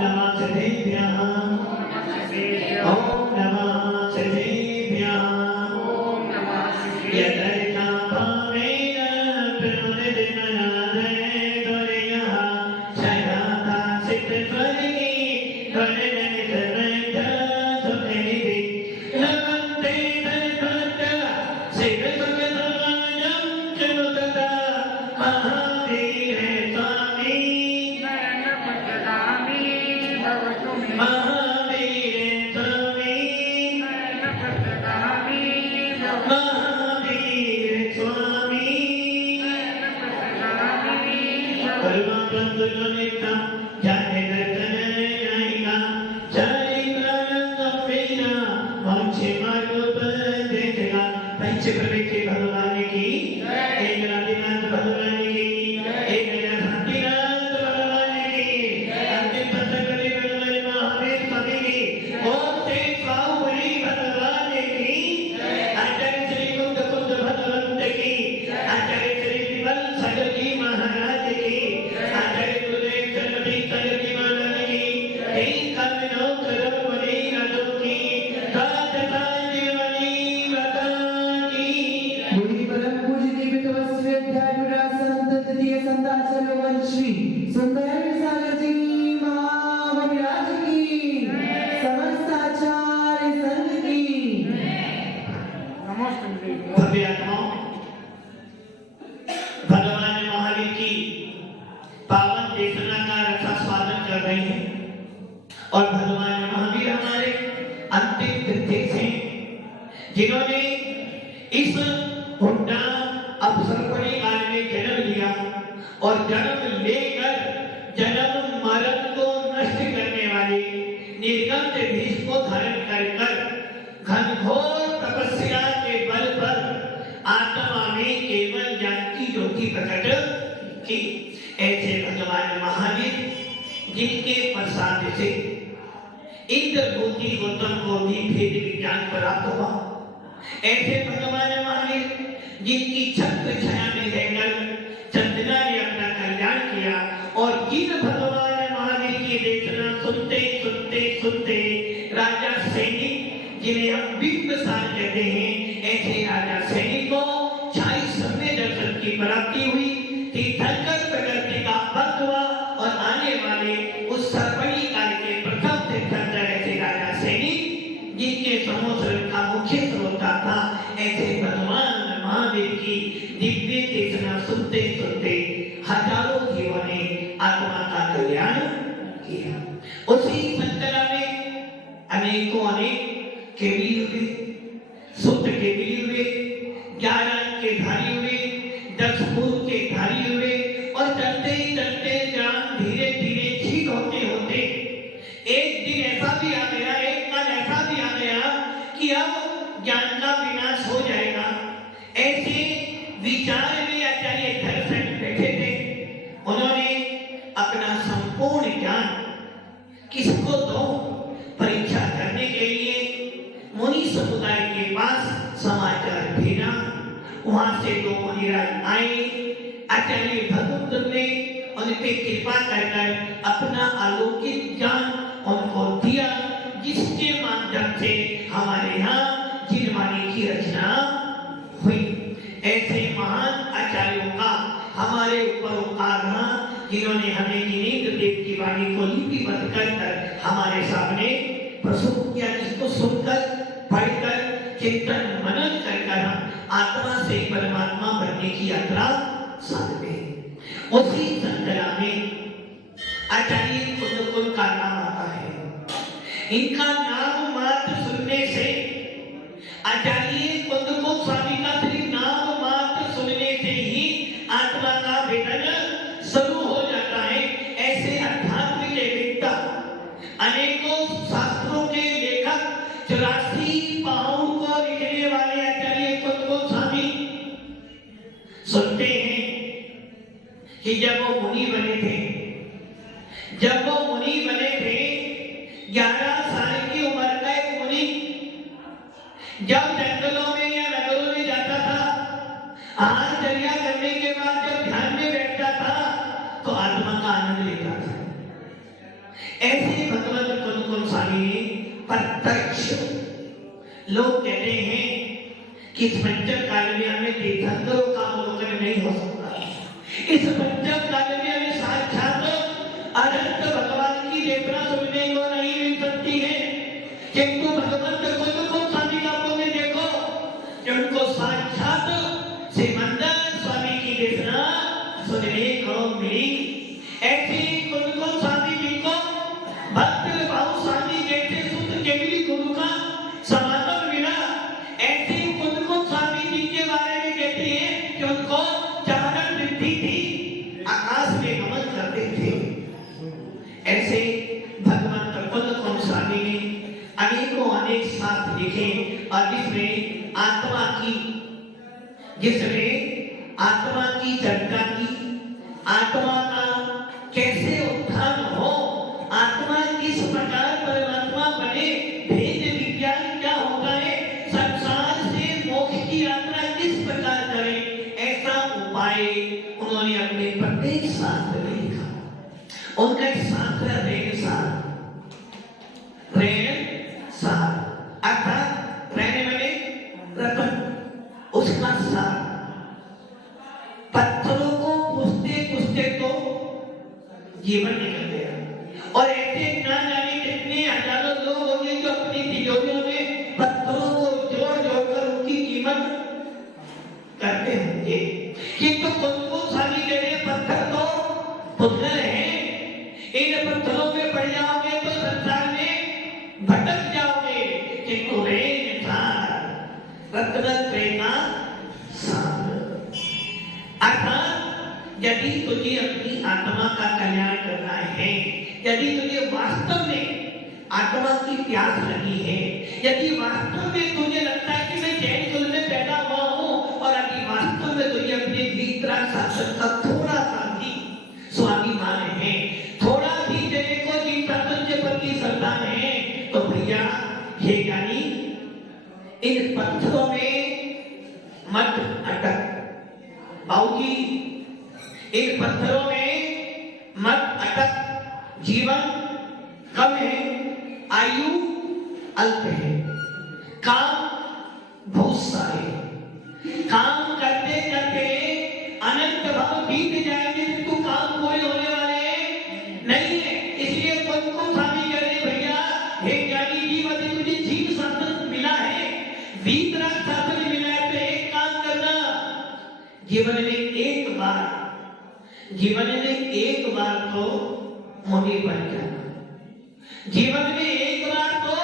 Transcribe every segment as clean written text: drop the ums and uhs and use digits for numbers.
नमः सिद्धेभ्यः ओम नमः सिद्धेभ्यः यतर्था पामेन प्रमुदितमनादे गौरयः शयाता सिद्धस्वर्गी गणनिधननिध सुखनिधि नमन्ते तत्पत्य शिवसुखसमाजं चिनुतता महावीर स्वामी महावीर स्वामी परमानंदनिता जाने दर्शनयिका चारित्रानंदपेना मोक्षे मार्गोपदेशका पंच प्रवेशे भगवान की एक आदिनाथ भगवान की एक शांतिनाथ भगवान की अंतिम सत्संगरी भगवान महावीर स्वामी की ओम श्री बाहुबली भगवान की आचार्य श्री कुंद कुंद भगवंत की आचार्य श्री विमल सागर जी महाराज की आचार्य गुरुदेव सरस्वती सागर जी महाराज की एक कामनो करमणि राजो की दाता जीवनी माता की मुनि परम पूज्य दिव्य तपस्वी अध्यात्मराज संत तृतीय संताचार्य वंशी सुंदर सागर जी महाराज की समस्त आचार्य संघ की भव्य आत्माओं भगवान महावीर की पावन देशना का रक्षा स्वागत कर रहे हैं और भगवान महावीर हमारे अंतिम तीर्थ हैं जिन्होंने इस हुड्डा अवसरपणी काल में जन्म लिया और जन्म लेकर जन्म मरण को नष्ट करने वाले निर्गंध विष को धारण कर घनघोर तपस्या के बल पर आत्मा में केवल ज्ञान की ज्योति प्रकट की। ऐसे भगवान महावीर जिनके प्रसाद से इंद्रभूति गौतम को भी भेद विज्ञान प्राप्त हुआ, ऐसे भगवान महावीर जिनकी छत्र छाया में रहकर चंदना ने अपना कल्याण किया और जिन भगवान महावीर की देशना सुनते सुनते सुनते राजा सैनिक जिन्हें हम बिंबसार कहते हैं, ऐसे राजा सैनिक को 46वें दर्शन की प्राप्ति हुई। तीर्थंकर प्रकृति का भक्त हुआ और आने वाले उस सर्पणी काल के प्रथम तीर्थंकर ऐसे राजा सैनिक जिनके समुद्र का मुख्य श्रोता था, ऐसे भगवान महावीर की दिव्य देशना सुनते सुनते हजारों जीवों ने आत्मा का कल्याण किया। उसी संतरा में अनेकों अनेक केवी हुए, सूत केवी हुए, 11 के धारी हुए, 10 फूल के धारी हुए और चलते चलते जान धीरे धीरे ठीक होते होते एक दिन ऐसा भी आ गया, एक काल ऐसा भी आ गया कि अब ज्ञान का विनाश हो जाएगा। ऐसे विचार में आचार्य दर्शन बैठे थे। उन्होंने अपना संपूर्ण ज्ञान किसको दो परीक्षा करने के लिए मुनि समुदाय के पास समाचार भेजा। वहां से 2 मुनिराज आए। आचार्य भगवंत ने उन पे कृपा कर अपना अलौकिक ज्ञान उनको दिया, जिसके माध्यम से हमारे यहाँ जिनवाणी की रचना हुई। ऐसे महान आचार्यों का हमारे ऊपर उपकार रहा, जिन्होंने हमें जिनेंद्र देव की वाणी को लिपिबद्ध कर हमारे सामने प्रस्तुत किया, जिसको सुनकर पढ़कर चिंतन मनन कर हम आत्मा से परमात्मा बनने की यात्रा साधते हैं। उसी संतरा में आचार्य कुंद का नाम आता है। इनका नाम मात्र सुनने से आचार्य कुंद स्वामी का सिर्फ नाम मात्र सुनने से ही आत्मा का वेदन शुरू हो जाता है। ऐसे आध्यात्मिक विद्ता अनेकों शास्त्रों के लेखक 84 पाहों को लिखने वाले आचार्य कुंद स्वामी सुनते हैं कि जब वो मुनि बने थे 11 साल की उम्र का एक मुनि जब ऐसे भगवत कुन स्वामी ने प्रत्यक्ष, लोग कहते हैं कि इस पंचम काल में हमें तीर्थंकरों का अवलोकन नहीं हो सकता। इस पंचम काल में हमें साक्षात अनंत भगवान की देखना सुनने को नहीं मिल सकती है, किंतु भगवंत कुन स्वामी का आपने देखो कि उनको साक्षात श्रीमंदर स्वामी की देखना सुनने को मिली। ऐसे कुन स्वामी जी को भक्त भाव स्वामी जैसे शुद्ध केवली गुरु का समागम मिला। ऐसे कुन स्वामी जी के बारे में कहते हैं कि उनको चारण वृद्धि थी, आकाश में गमन करते थे। ऐसे भगवान कुन स्वामी ने अनेकों अनेक शास्त्र लिखे और जिसमें आत्मा की चर्चा की, आत्मा का कैसे उत्थान हो, आत्मा किस प्रकार परमात्मा बने, भेद विज्ञान क्या होता है, संसार से मोक्ष की यात्रा किस प्रकार करें, ऐसा उपाय उन्होंने अपने प्रत्येक शास्त्र में लिखा। उनका एक शास्त्र है रेण सार, अर्थात रहने वाले रतन, उसका सार। पत्थरों को पूछते पूछते तो जीवन निकल गया, और ऐसे ना जाने कितने हजारों लोग होंगे जो अपनी तिजोरियों में पत्थरों को जोड़ जोड़ कर उनकी कीमत करते होंगे। किंतु कुन स्वामी कह रहे पत्थर तो पुतले हैं, इन पत्थरों में पड़ जाओगे तो संसार में भटक जाओगे, किंतु रेण सार, रत्नत्रय का सार। अर्थात यदि तुझे अपनी आत्मा का कल्याण करना है, यदि तुझे वास्तव में आत्मा की प्यास लगी है, यदि वास्तव में तुझे लगता है कि मैं जैन कुल में पैदा हुआ हूं, और यदि वास्तव में तुझे अपने भीतर शासन का थोड़ा सा भी स्वाभिमान है, थोड़ा भी तेरे को जीव शासन के प्रति श्रद्धा है, तो भैया हे ज्ञानी, इन पत्थरों में मत अटक। बाबूजी, इन पत्थरों में मत अटक। जीवन कम है, आयु अल्प है, काम बहुत सारे, काम करते करते अनंत भव बीत जाएंगे, किंतु काम पूरे होने वाले नहीं है। इसलिए कुन स्वामी कह रहे भैया हे ज्ञानी जीव, यदि तुझे जीव शासन मिला है, वीतराग शासन मिला है, तो एक काम करना, जीवन में एक बार तो मुनि बन जाना, जीवन में एक बार तो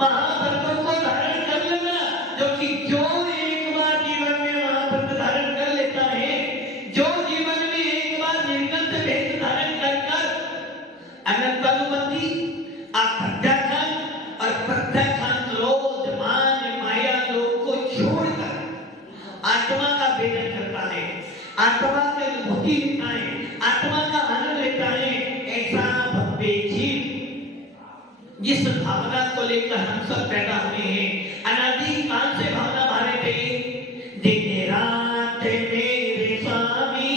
महाव्रतों को धारण कर लेना, जो कि जो एक बार जीवन में महाव्रत धारण कर लेता है, जो जीवन में एक बार निर्गंध भेद धारण कर अनंत अनुबंधी अप्रत्याख्यान और प्रत्याख्यान, क्रोध मान माया लोग को छोड़कर आत्मा का भेदन करता है, आत्मा की अनुभूति लेता है, आत्मा का आनंद लेता है। ऐसा भव्य जीव, जिस भावना को लेकर हम सब पैदा हुए हैं, अनादि काल से भावना भारे थे, दिन रात मेरे स्वामी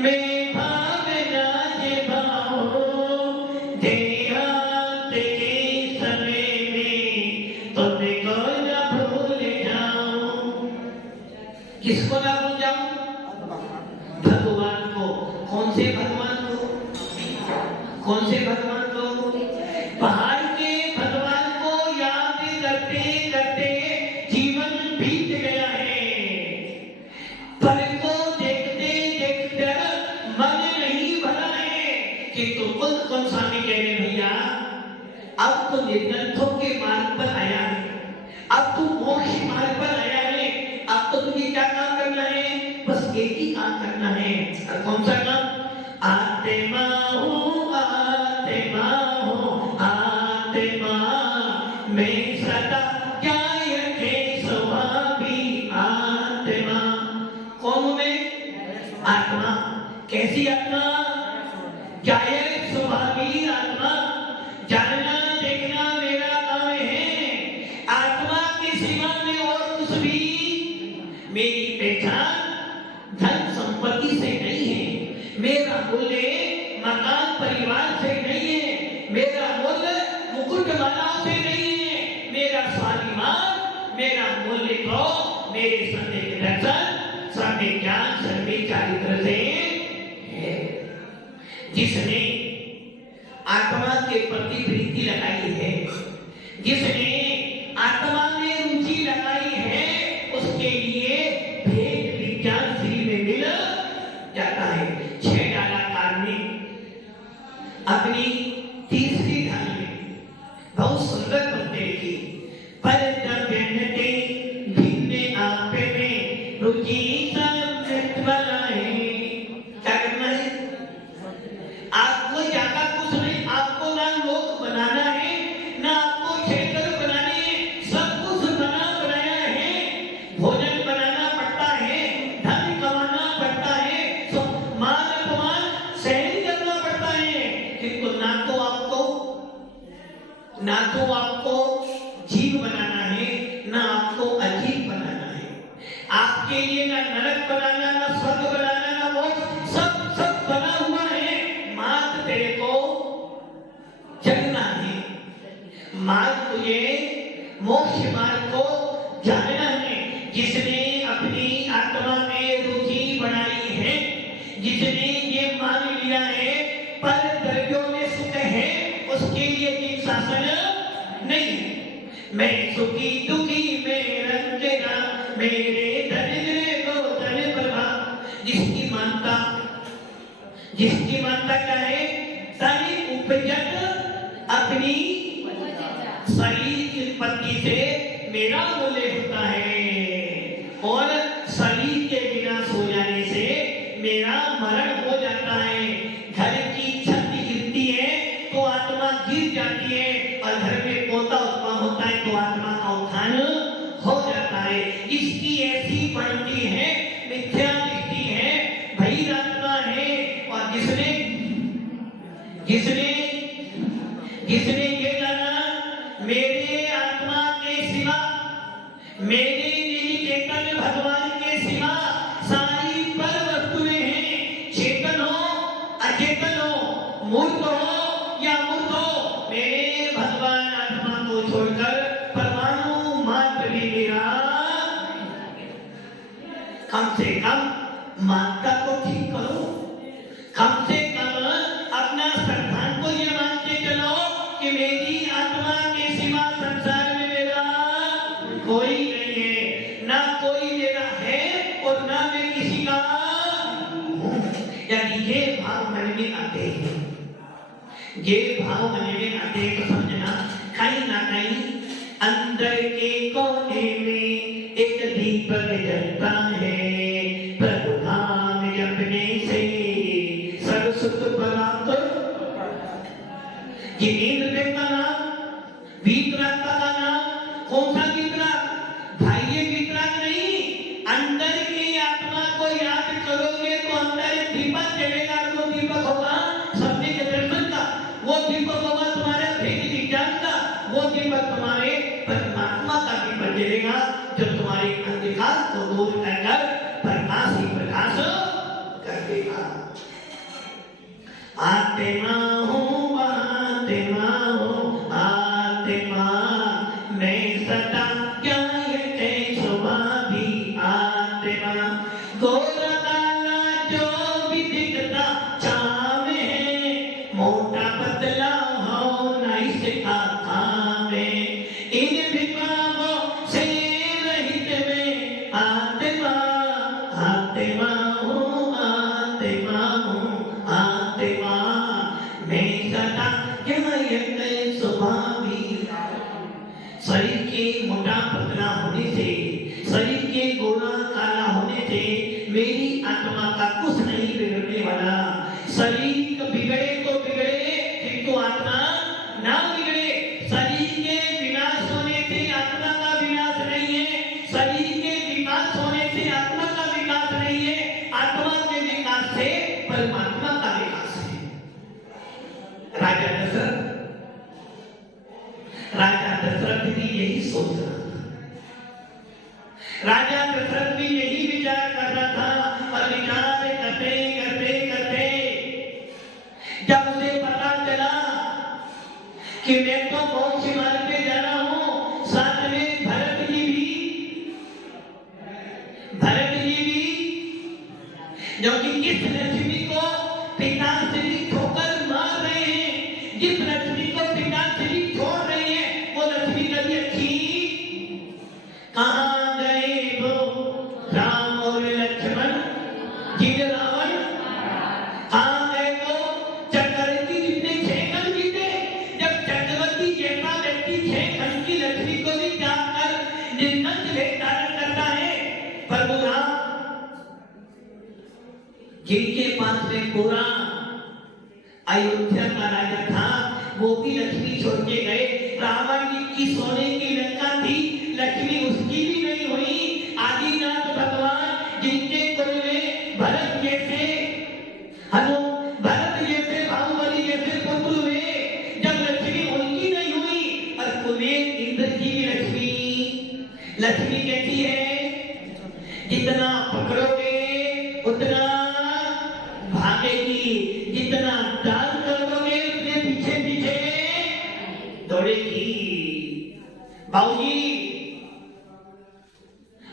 मैं भावना जगाओ, देहांत के समय में तुमको न भूल जाऊं। किसको ना भूल जाऊं? भगवान को। कौन से भगवान को? कौन से भगवान को? पहाड़ के भगवान को याद करते करते जीवन बीत गया है, पल को देखते देखते मन नहीं भरा है, किंतु कुन स्वामी कह रहे भैया अब तो निर्ग्रंथों के मार्ग पर आया है, अब तू मोक्ष मार्ग पर आया है, अब तो तुझे क्या काम करना है? बस एक ही काम करना है। और कौन सा काम? आत्मा हूँ, आत्मा हूँ, आत्मा मैं सदा जायके स्वामी आत्मा। कौन हूँ मैं? आत्मा। कैसी आत्मा? जायक स्वामी आत्मा। जानना देखना मेरा काम है, आत्मा के सिवा में और कुछ भी मेरी पहचान धन संपत्ति से नहीं है, मेरा मूल्य मकान परिवार से मेरा मूल्य तो मेरे सत्य के दर्शन, सत्य ज्ञान, सत्य चारित्र से है। जिसने आत्मा के प्रति प्रीति लगाई है, जिसने आत्मा में रुचि लगाई है, उसके लिए भेद विज्ञान फ्री में मिल जाता है। 6 डालाकार ने अपनी तीसरी ध्यान में बहुत सुंदर पंक्ति लिखी, पर व्यंजते भिन्न आप में रुचि समृत बनाए। क्या करना है? आपको ज्यादा कुछ नहीं, आपको ना लोक बनाना है, ना आपको क्षेत्र बनाने हैं, सब कुछ बनाया है। भोजन बनाना पड़ता है, धन कमाना पड़ता है, मान अपमान सहन करना पड़ता है, किंतु ना तो आपको जीव बनाना है, ना आपको अजीब बनाना है। आपके लिए ना नरक बनाना, ना स्वर्ग बनाना, ना मोक्ष, सब बना हुआ है। मात्र तेरे को जगना है, मार्ग तुझे मोक्ष मार्ग को जानना है। जिसने अपनी आत्मा में रुचि बनाई है, जिसने ये मान लिया है पर द्रव्यों में सुख है, उसके लिए जीव शासन नहीं है। मैं सुखी दुखी में रंजना, मेरे धन को धन प्रभा। जिसकी मानता क्या है? तनि उपजत अपनी शरीर की उत्पत्ति से मेरा मूल्य होता है, और शरीर के विनाश हो जाने से मेरा मरण हो जाता है। घर की छत गिरती है तो आत्मा गिर जाती है, और घर में पोता उत्पन्न होता है तो आत्मा का उत्थान हो जाता है। इसकी ऐसी बनती है, मिथ्या दृष्टि है, भई आत्मा है। और जिसने ये जाना मेरे आत्मा के सिवा, मेरे चेतन भगवान के सिवा सारी पर वस्तुएं हैं। चेतन हो अचेतन हो, मूर्त हो या मूर्त हो, मेरे भगवान आत्मा को छोड़कर परमाणु मात्र भी मेरा। कम से कम मानता को ठीक करो, कम से कम अपना श्रद्धान को ये मानते चलो कि मेरी आत्मा के सिवा संसार में मेरा कोई नहीं है, ना कोई मेरा है और ना मैं किसी का हूं। यदि ये भाव मन में आते हैं, ये भाव मन में आते हैं, तो समझना कहीं ना कहीं अंदर के कोने में एक दीपक जलता है। प्रभु नाम जपने से सब सुख प्राप्त। जिनेंद्र का नाम, वीतराग का नाम, कौन सा वीतराग? भाई ये वीतराग नहीं, अंदर की आत्मा को याद करोगे तो अंदर दीपक जलेगा। वो दीपक होगा सत्य के दर्शन का, वो दीपक होगा तुम्हारे भेद विज्ञान का, वो दीपक तुम्हारे परमात्मा का दीपक जलेगा, जो तुम्हारे अंधकार को दूर कर प्रकाश ही प्रकाश कर देगा। आत्मा हूँ, आत्मा हूँ, आत्मा मैं सदा ज्ञायते स्वभावी। आत्मा गोरा काला जो भी दिखता चाम है, मोटा पतला हो नहीं सिखा खामे। इन विभागों से रहित में आत्मा, आत्मा हूँ, आत्मा हूँ, आत्मा मैं सदा ज्ञायते स्वभावी। शरीर के मोटा पतला होने से, शरीर के गोरा काला होने से मेरी आत्मा का कुछ नहीं बिगड़ने वाला। शरीर बिगड़े तो बिगड़े, किंतु आत्मा ना बिगड़े। शरीर के विनाश होने से आत्मा का विनाश नहीं है, शरीर के विकास होने से आत्मा का विकास नहीं है, आत्मा के विकास से परमात्मा का विकास है। राजा दशरथ भी यही सोच रहा था, राजा दशरथ भी यही विचार कर रहा था। और विचार करते करते करते जब उसे पता चला कि मैं तो मोक्ष मार्ग पे जा रहा हूं, साथ में भरत जी भी जिस लक्ष्मी को पिता श्री छोड़ रही है, वो लक्ष्मी कभी अच्छी कहाँ गए वो राम और लक्ष्मण जी रावण, कहाँ गए वो चक्रवर्ती जितने 6 खंड जीते। जब चक्रवर्ती जैसा व्यक्ति 6 खंड की लक्ष्मी को भी त्याग कर निर्गंध वेश धारण करता है, प्रभु राम जिनके पास में पूरा अयोध्या का राजा था, वो भी लक्ष्मी छोड़ के गए। रावण जी की सोने की लंका थी, लक्ष्मी उसकी भी नहीं हुई। आदिनाथ भगवान जिनके कुल में भरत जैसे भरत जैसे बाहुबली जैसे पुत्र हुए, जब लक्ष्मी उनकी नहीं हुई, और कुबेर इंद्र की भी लक्ष्मी कहती है जितना पकड़ोगे उतना भागेगी, जितना दान करोगे उतने पीछे पीछे दौड़ेगी। बाबूजी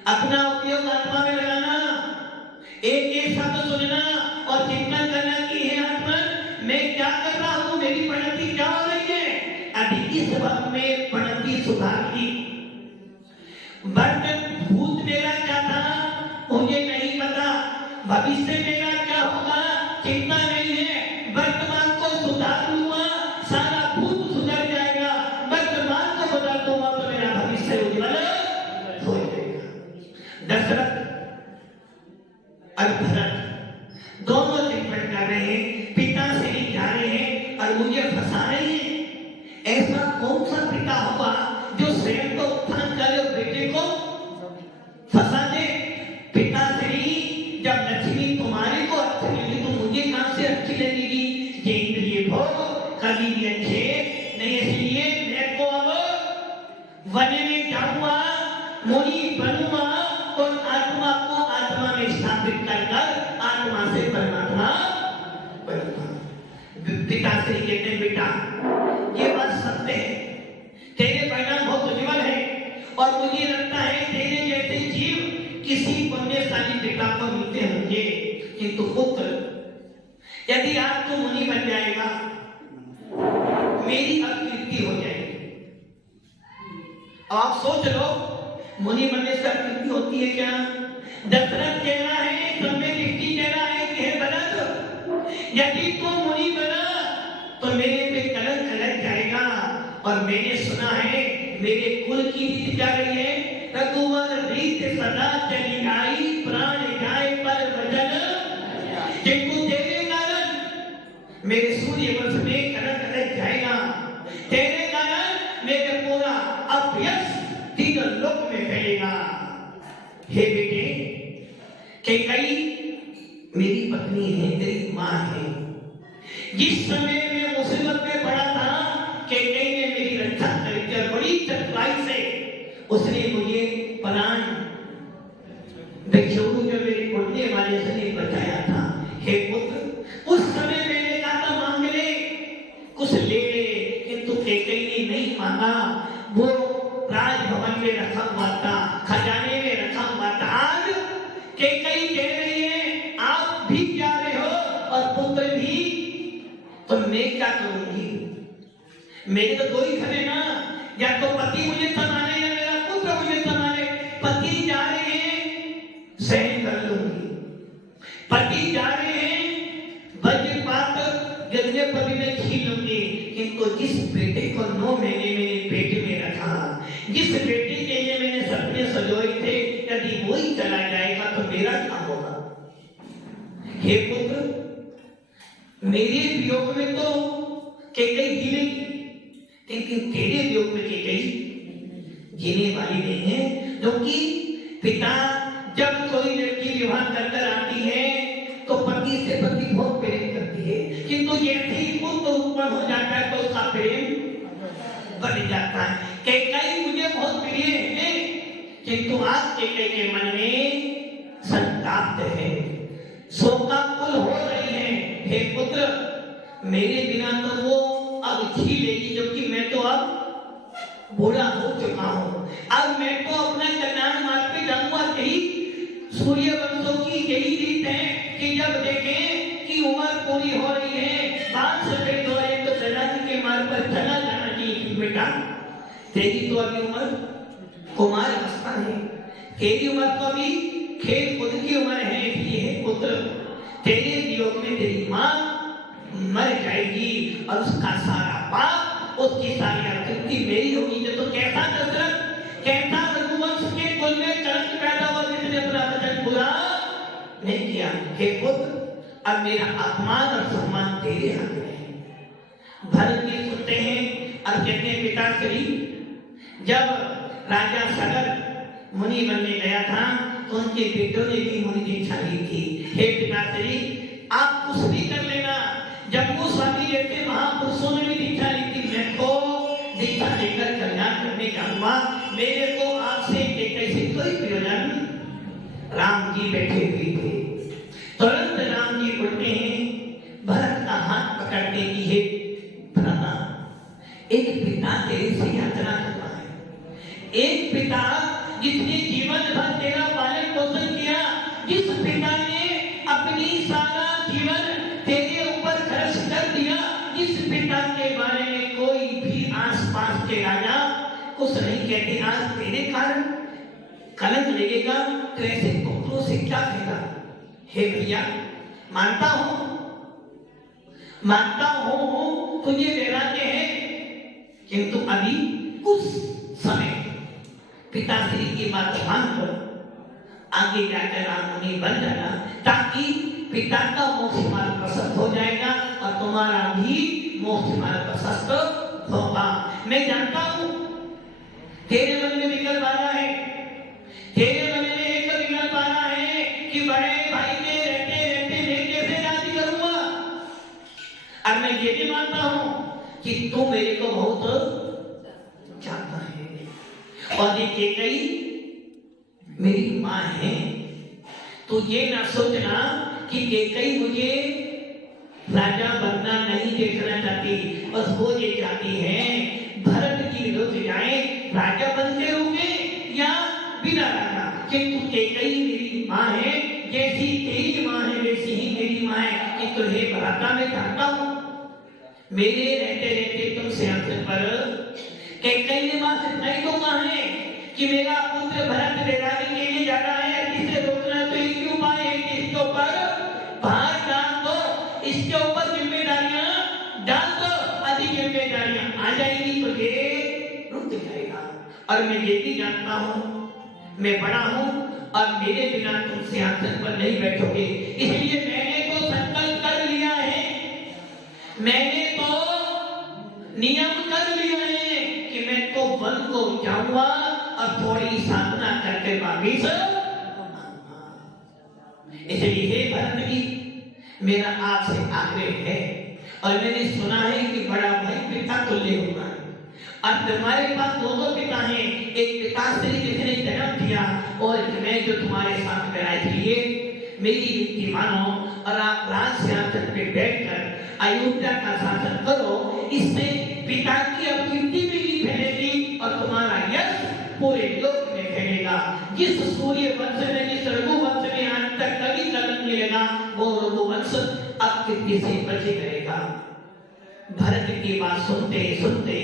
अपना उपयोग आत्मा में लगाना, एक शब्द सुनना और चिंतन करना कि हे आत्मा, मैं क्या कर रहा हूं, मेरी प्रणति क्या हो रही है। अभी इस वक्त में प्रणति सुधार की, भूत मेरा क्या था मुझे नहीं पता, भविष्य मेरा क्या होगा चिंता नहीं है, वर्तमान को सुधार लूंगा सारा भूत सुधर जाएगा, वर्तमान को बदल दूंगा तो मेरा भविष्य उज्जवल हो जाएगा। दशरथ और भरत दोनों चिंतन कर रहे हैं, पिता से ही जा रहे हैं और मुझे फंसा रहे हैं। ऐसा कौन सा पिता होगा जो स्वयं को उत्थान करे और बेटे को फंसा दे। पिता श्री जब लक्ष्मी तुम्हारे को अच्छी लगी तो मुझे कहां से अच्छी लगेगी। ये इंद्रिय भोग कभी भी अच्छे नहीं, इसलिए मैं को अब वन में जाऊंगा, मुनि बनूंगा और आत्मा को आत्मा में स्थापित कर आत्मा से परमात्मा बनूंगा। पिता श्री कहते हैं बेटा ये बात सत्य है, तेरे परिणाम बहुत उज्जवल है और मुझे लगता है तेरे जैसे जीव किसी पुण्यशाली पिता को मिलते होंगे, किंतु पुत्र यदि आप तो मुनि बन जाएगा मेरी अपकीर्ति हो जाएगी। अब आप सोच लो मुनि बनने से अपकीर्ति होती है क्या। दशरथ कह रहा है, समय व्यक्ति कह रहा है कि हे भरत, यदि तू मुनि बना तो मेरे पे कलंक लग जाएगा। और मैंने सुना है मेरे कुल की रीति क्या रही है, रघुवर रीत सदा चली आई, प्राण जाए पर वचन, किंतु तेरे कारण मेरे सूर्य वंश में कलंक लग जाएगा, तेरे कारण मेरे पूरा अपयश 3 लोक में फैलेगा। हे बेटे, कैकेयी मेरी पत्नी है, मेरी मां है। जिस समय मैं मुसीबत में पड़ा था कैकेयी ने मेरी रक्षा करी थी, बड़ी चतुराई से उसने मुझे प्राण बेचौरू जो मेरे उड़ने वाले से ने बचाया था। हे पुत्र, उस समय मैंने कहा था मांग ले, कुछ ले ले, किंतु कैकेयी ने नहीं मांगा। वो राजभवन में रखा हुआ था, खजाने में रखा हुआ था। आज कैकेयी कह रही है आप भी जा रहे हो और पुत्र भी, तो मैं क्या करूंगी। मेरे तो 2 ही घर है ना, या तो पति मुझे संभाले या मेरा पुत्र मुझे संभाले। पति जा रहे हैं सहन कर लूंगी, पति जा रहे हैं वज्रपात यज्ञपति में छीन लूंगी, किंतु जिस बेटे को 9 महीने मेरे पेट में रखा, जिस बेटे के लिए मैंने सपने सजोए थे, यदि वो ही चला जाएगा तो मेरा क्या होगा। हे पुत्र, मेरे वियोग में तो कैकेयी जीलेगी, लेकिन तेरे वियोग में कैकेयी जीने वाली नहीं है। क्योंकि पिता जब कोई लड़की विवाह कर आती है तो पति से पति बहुत प्रेम करती है, किंतु जैसे ही पुत्र उत्पन्न हो जाता है तो उसका प्रेम बढ़ जाता है। कैकेयी मुझे बहुत प्रिय है, किंतु आज कैकेयी के मन में संताप है, शोकाकुल हो रही है। हे पुत्र, मेरे बिना तो वो अब छीलेगी, क्योंकि मैं तो अब बूढ़ा हो चुका हूं। अब मैं तो अपना कल्याण मार्ग पे जाऊंगा। यही सूर्य वंशों की यही रीत है कि जब देखें कि उम्र पूरी हो रही है, बात सफेद हो रही है, तो सदा के मार्ग पर चला जाना चाहिए। बेटा तेरी तो अभी उम्र कुमार अवस्था है, तेरी उम्र तो अभी खेल कूद की उम्र है, इसलिए है पुत्र तेरे वियोग में तेरी माँ मर जाएगी और उसका सारा पाप, उसकी सारी आकृति मेरी होगी। तो कैसा दशरथ, कैसा रघुवंश के कुल में कलंक पैदा हुआ जिसने अपना वचन पूरा नहीं किया। हे पुत्र अब मेरा अपमान और सम्मान तेरे हाथ में है। भरत जी सुनते हैं और कहते हैं पिताश्री, जब राजा सगर मुनि बनने गया था तो उनके बेटों ने भी मुनि दीक्षा ली थी। हे पिताश्री आप कुछ भी कर लेना, जम्मू स्वामी जैसे महापुरुषों ने भी दीक्षा ली थी, मैं तो दीक्षा लेकर कल्याण करने जाऊंगा, मेरे को आपसे कैसे कोई प्रयोजन। राम जी बैठे हुए थे, तुरंत राम जी बोलते हैं भरत का हाथ पकड़ते कि हे भ्राता, एक पिता तेरे से यात्रा करता है, एक पिता जिसने जीवन भर तेरा पालन पोषण किया, जिस पिता ने अपनी सारा जीवन तेरे ऊपर खर्च कर दिया, जिस पिता के बारे में कोई भी आसपास के राजा कुछ नहीं कहते, आज तेरे कारण कलंक लगेगा तो ऐसे पुत्रों से क्या कहेगा। हे भैया मानता हूं तुझे वैराग्य है, किंतु अभी उस समय पिताश्री की बात मानकर आगे जाकर राम मुनि बन जाना, ताकि पिता का मोक्ष मार्ग प्रशस्त हो जाएगा और तुम्हारा भी मोक्ष मार्ग प्रशस्त होगा। मैं जानता हूं तेरे मन में विकल्प आ रहा है, तेरे मन में एक विकल्प आ रहा है कि बड़े भाई के रहते रहते मैं कैसे राजी करूंगा। और मैं ये भी मानता हूं कि तू मेरे को बहुत जानता है और ये केकई मेरी माँ है। तो ये ना सोचना कि केकई मुझे राजा बनना नहीं देखना चाहती, बस वो ये चाहती है भरत की रुक जाए, राजा बनते होंगे या बिना राजा, किंतु केकई मेरी माँ है, जैसी तेरी माँ है वैसी ही मेरी माँ है। कि तुझे भराता मैं जानता हूँ, मेरे रहते रहते तुम सिंहासन पर केकई ने बात नहीं तो कहा है कि मेरा पुत्र भरत वैराग्य के लिए जा रहा है, इसे रोकना तो एक ही उपाय है कि इसके ऊपर भार डाल दो, इसके ऊपर जिम्मेदारियां डाल दो, अधिक जिम्मेदारियां आ जाएगी तो ये रुक जाएगा। और मैं ये भी जानता हूँ मैं बड़ा हूँ और मेरे बिना तुम सिंहासन पर नहीं बैठोगे, इसलिए मैंने तो संकल्प कर लिया है, मैंने तो नियम कर लिया है कि मैं तो वन को जाऊंगा और थोड़ी साधना करके वापिस आऊंगा। इसलिए हे भरत जी मेरा आपसे आग्रह है, और मैंने सुना है कि बड़ा भाई पिता तुल्य होता है, और तुम्हारे पास दो पिता हैं, एक पिताश्री जिसने जन्म दिया और मैं जो तुम्हारे साथ में आए थे। मेरी विनती मानो और आप राज सिंहासन पे बैठकर अयोध्या का शासन करो, इससे पिता की अपकीर्ति भी फैलेगी और तुम्हारा यश पूरे लोक में फैलेगा। जिस सूर्य वंश में, जिस रघुवंश में आज तक कभी कलंक नहीं लगा, वो रघुवंश अपकीर्ति से बचे रहेगा। भरत की बात सुनते सुनते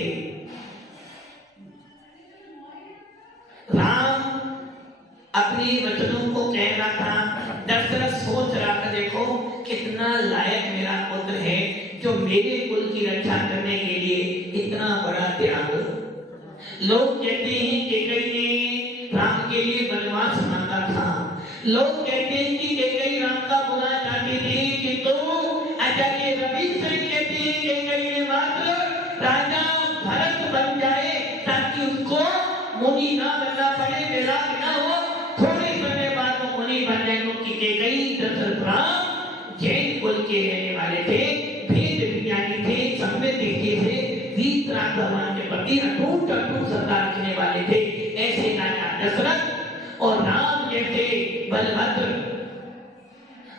राम अपने वचनों को कह रहा था, दशरथ सोच रहा था देखो कितना लायक मेरा पुत्र है जो मेरे कुल की रक्षा करने के लिए इतना बड़ा त्याग। लोग कहते हैं केकई ने राम के लिए वनवास मांगा था, लोग कहते हैं कि केकई राम का बुरा चाहती थी, किंतु आचार्य रविंद्र कहते हैं केकई ने मात्र राजा भरत बन जाए ताकि उसको मुनि ना बनना पड़े, वैराग ना हो, थोड़े समय बाद वो मुनि बन जाए। क्योंकि केकई दशरथ राम जैन कुल के रहने वाले थे, वेद विज्ञानी थे, संवेद देखे थे, वीतराग भगवान के प्रति अटूट अटूट श्रद्धा रखने वाले थे। ऐसे राजा दशरथ और राम जैसे बलभद्र,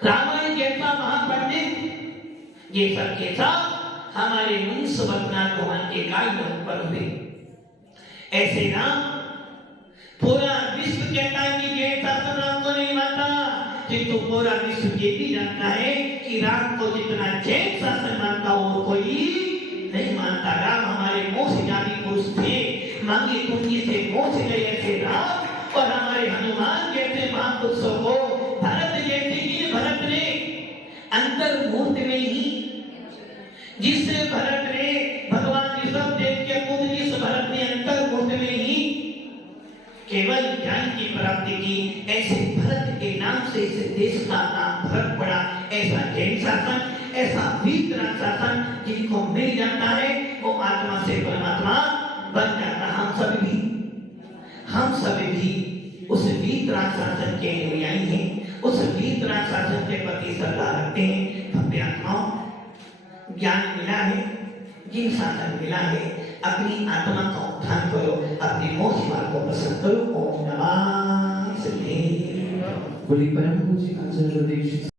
रामायण जैसा महापंडित, ये सब के सब हमारे मुंश बदनाथ भगवान के काल में उत्पन्न हुए। ऐसे राम पूरा विश्व कहता है कि जय शासन राम को नहीं मानता, किंतु पूरा विश्व ये भी जानता है कि राम को जितना जैन शासन मानता हो कोई नहीं मानता। राम हमारे मोक्ष ज्ञानी पुरुष थे, मांगे कुंजी से मोक्ष ले ऐसे राम, और हमारे हनुमान जैसे महापुरुषों को भरत जैसे ही भरत ने अंतर्मूर्त में ही, जिस भरत ने भगवान ऋषभ देव के पुत्र, जिस भरत ने अंतर्मूर्त में ही केवल ज्ञान की प्राप्ति की, ऐसे भरत के नाम से इस देश का नाम भरत पड़ा। ऐसा जैन शासन, ऐसा वीतराग शासन जिनको मिल जाता है वो आत्मा से परमात्मा बन जाता। हम सब भी उस वीतराग शासन के अनुयायी हैं, उस वीतराग शासन के प्रति श्रद्धा रखते हैं। भव्य आत्माओं, ज्ञान मिला है, जिन शासन मिला है, अपनी आत्मा का उत्थान करो, अपनी मोक्ष मार्ग को पसंद करो। ओम नमः शिवाय। बोली परम पूज्य आचार्य देव